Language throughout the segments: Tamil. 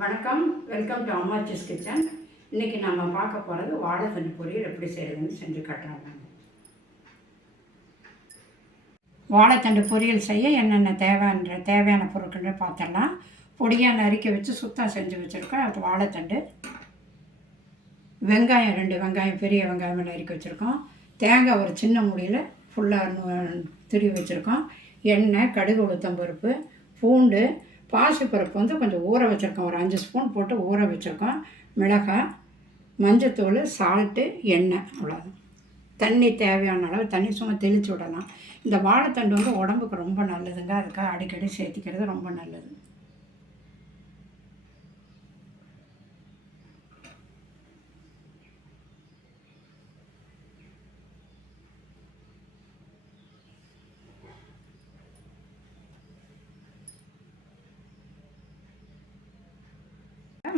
வணக்கம். வெல்கம் டு அம்மாச்சிஸ் கிச்சன் இன்றைக்கி நம்ம பார்க்க போகிறது வாழைத்தண்டு பொரியல் எப்படி செய்கிறதுன்னு செஞ்சு காட்டுறாங்க வாழைத்தண்டு பொரியல் செய்ய என்னென்ன தேவைன்ற தேவையான பொருட்கள்னு பார்த்துடலாம். பொடியாக நறுக்கி வச்சு சுத்தம் செஞ்சு வச்சுருக்கோம். அது வாழைத்தண்டு வெங்காயம் ரெண்டு வெங்காயம் பெரிய வெங்காயம் நறுக்கி வச்சுருக்கோம். தேங்காய் ஒரு சின்ன முடியில் ஃபுல்லாக திருவி வச்சுருக்கோம். எண்ணெய் கடுகு உளுத்தம் பருப்பு பூண்டு பாசிப்பருப்பு வந்து கொஞ்சம் ஊற வச்சுருக்கோம். ஒரு அஞ்சு ஸ்பூன் போட்டு ஊற வச்சுருக்கோம். மிளகாய் மஞ்சத்தூள் சால்ட்டு எண்ணெய் அவ்வளோதான் தண்ணி தேவையான அளவு தண்ணி சும்மா தெளித்து விடலாம். இந்த வாழைத்தண்டு வந்து உடம்புக்கு ரொம்ப நல்லதுங்க. அதுக்காக அடிக்கடி சேர்த்திக்கிறது ரொம்ப நல்லது.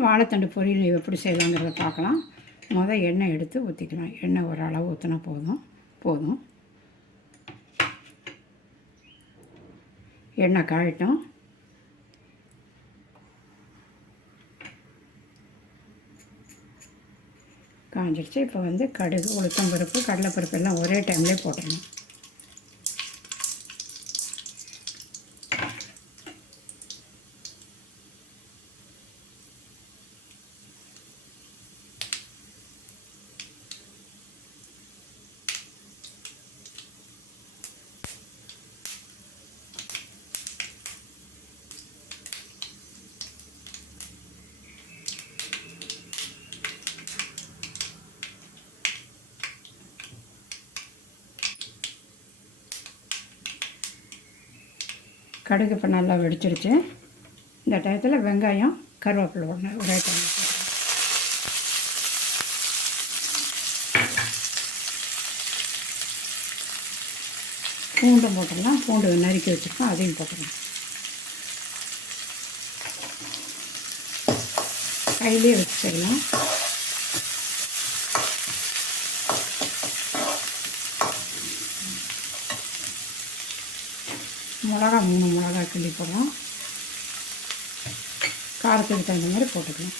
வாழைத்தண்டு பொரியல் எப்படி செய்யலாங்கிறத பார்க்கலாம். முதல் எண்ணெய் எடுத்து ஊற்றிக்கலாம் எண்ணெய் ஒரு அளவு ஊற்றினா போதும். போதும். எண்ணெய் காயட்டும். காஞ்சிடுச்சு இப்போ வந்து கடுகு உளுத்தம் பருப்பு கடலைப்பருப்பு எல்லாம் ஒரே டைம்லேயே போட்டுடணும். கடுகு இப்போ நல்லா வெடிச்சிருச்சு. இந்த டயத்தில் வெங்காயம் கருவேப்பிலை ஒன்று ஒரே டைம் பூண்டு போட்டுடலாம். பூண்டு நறுக்கி வச்சுருக்கோம் அதையும் போட்டுடலாம் கையிலே வச்சுக்கலாம். மிளகா மூணு மிளகா கிள்ளி போடுறோம் காரத்துக்கு தகுந்த மாதிரி போட்டுக்கலாம்.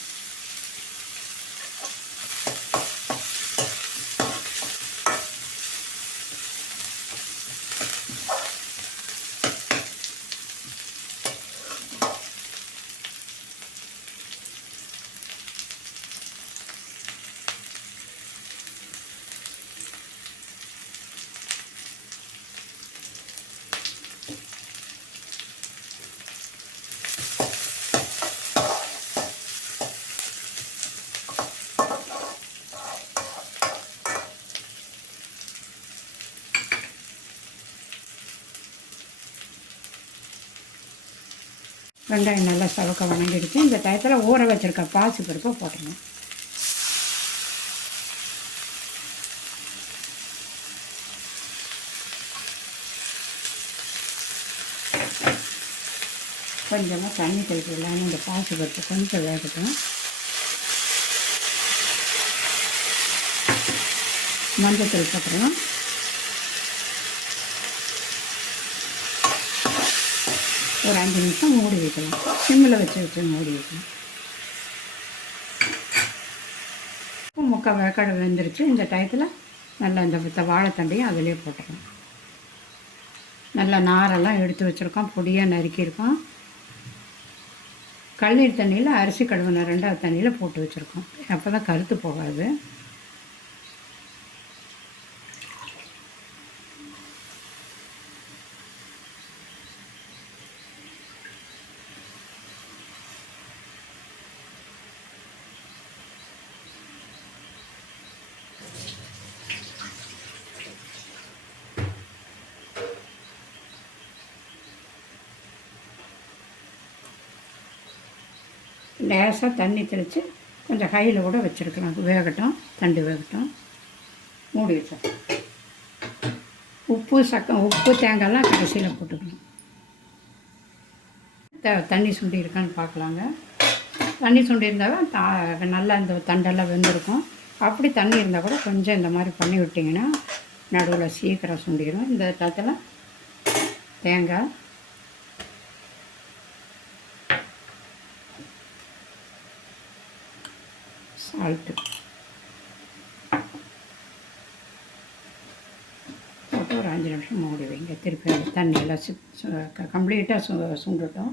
வெங்காயம் நல்லா சவக்க வணங்கிடுச்சு. இந்த டயத்தில் ஊற வச்சுருக்க பாசி பருப்பை போட்டுருங்க. கொஞ்சமாக தண்ணி தெளிக்கலாம் இந்த பாசி பருப்பு கொஞ்சம் வேகட்டும். மஞ்சத்தூள் போட்டுடலாம் ஒரு அஞ்சு நிமிஷம் மூடி வைக்கலாம். சிம்மில் வச்சு வச்சு மூடி வைக்கலாம். உப்பு முக்கால் வேக்காடு வெந்துருச்சு. இந்த டயத்தில் நல்லா இந்த வித்த வாழைத்தண்டையும் அதிலே போட்டுக்கலாம். நல்லா நாரெல்லாம் எடுத்து வச்சுருக்கோம். பொடியாக நறுக்கியிருக்கோம். கல்லீர் தண்ணியில் அரிசி கழுவுன ரெண்டாவது தண்ணியில் போட்டு வச்சுருக்கோம். அப்போ தான் கருத்து போகாது. லேசாக தண்ணி தெளித்து கொஞ்சம் ஹையில் கூட வச்சுருக்கலாம் வேகட்டும் தண்டு வேகட்டும். மூடி வச்சோம் உப்பு சக்கம் உப்பு தேங்காய்லாம் கடைசியில் போட்டுக்கணும். த தண்ணி சுண்டி இருக்கான்னு பார்க்கலாங்க. தண்ணி சுண்டி இருந்தால் தா நல்லா இந்த தண்டெல்லாம் வெந்திருக்கும். அப்படி தண்ணி இருந்தால் கூட கொஞ்சம் இந்த மாதிரி பண்ணி விட்டிங்கன்னா நடுவில் சீக்கிரம் சுண்டிடும். இந்த தத்தில் தேங்காய் சால்ட்டு போட்டு ஒரு அஞ்சு நிமிஷம் மூடி வைங்க திருப்பி அந்த தண்ணியெல்லாம் சு கம்ப்ளீட்டாக சு சுண்டட்டும்.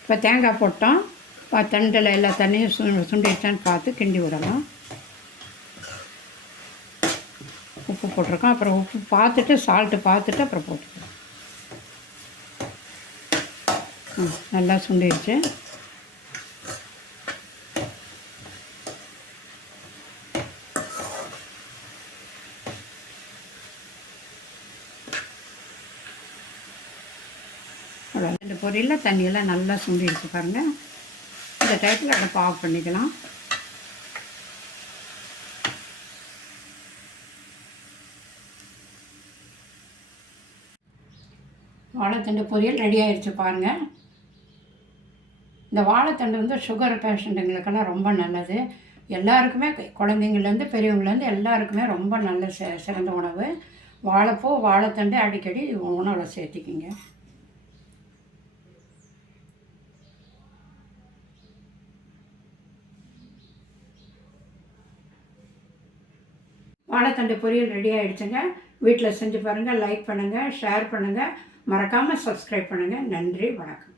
இப்போ தேங்காய் போட்டோம். இப்போ தண்டில் எல்லா தண்ணியும் சு சுண்டிடுச்சான்னு பார்த்து கிண்டி விடலாம். உப்பு போட்டிருக்கோம். அப்புறம் உப்பு பார்த்துட்டு சால்ட்டு பார்த்துட்டு அப்புறம் போட்டுக்கலாம். ம் நல்லா சுண்டிடுச்சு. அவ்வளோ இந்த பொரியலில் தண்ணியெல்லாம் நல்லா சுண்டிடுச்சு பாருங்கள் இந்த டயத்தில் அடுப்பு ஆஃப் பண்ணிக்கலாம். வாழைத்தண்டு பொரியல் ரெடி ஆயிடுச்சு பாருங்கள் இந்த வாழைத்தண்டு வந்து சுகர் பேஷண்ட்டுங்களுக்கெல்லாம் ரொம்ப நல்லது. எல்லாருக்குமே குழந்தைங்கள்லேருந்து பெரியவங்கலேருந்து எல்லாருக்குமே ரொம்ப நல்ல சிறந்த உணவு. வாழைப்பூ வாழைத்தண்டு அடிக்கடி உணவில் சேர்த்திக்கிங்க. வாழைத்தண்டு பொரியல் ரெடி ஆகிடுச்சுங்க வீட்டில் செஞ்சு பாருங்கள் லைக் பண்ணுங்கள் ஷேர் பண்ணுங்கள் மறக்காமல் சப்ஸ்கிரைப் பண்ணுங்கள் நன்றி வணக்கம்.